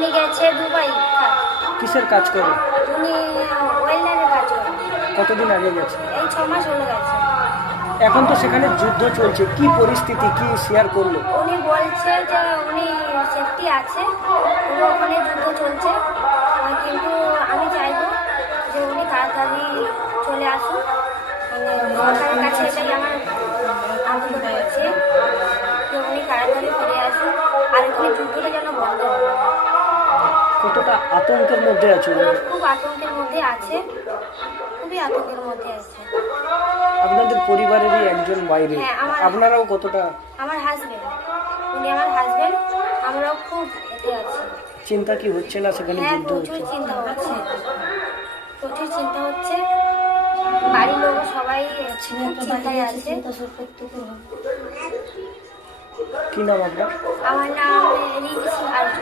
উনি গেছে দুবাই। কিসের কাজ করে? উনি ওয়েল্ডারের কাজ করে। কতদিন আগে গেছে? এই 6 মাস হলো গেছে। এখন তো সেখানে যুদ্ধ চলছে, কি পরিস্থিতি, কি শেয়ার করলো? উনি বলছে যে উনি সেফটি আছে, পুরো ওখানে যুদ্ধ চলছে, কিন্তু আমি চাইবো যে উনি তাড়াতাড়ি চলে আসুন। মানে সরকারের কাছে এটাই আমার আবেদন করছে যে উনি তাড়াতাড়ি ফিরে আসুন, আর এখানে যুদ্ধটা যেন বন্ধ হয়। কতটা আতঙ্কের মধ্যে আছে? খুব আতঙ্কের মধ্যে আছে, খুবই আতঙ্কের মধ্যে আছে। আপনাদের পরিবারেরই একজন বাইরে, হ্যাঁ, আপনারাও কতটা? আমার হাজবেন্ড, উনি আমার হাজবেন্ড, আমরাও খুব এতে আছি। চিন্তা কি হচ্ছে না সেখানে হ্যাঁ, যুদ্ধ প্রচুর হচ্ছে? চিন্তা হচ্ছে, প্রচুর চিন্তা হচ্ছে। বাড়ির লোক সবাই খুব চিন্তায় আছে। কি নাম আপনার? আমার নাম রিঙ্কি সিং আর্য।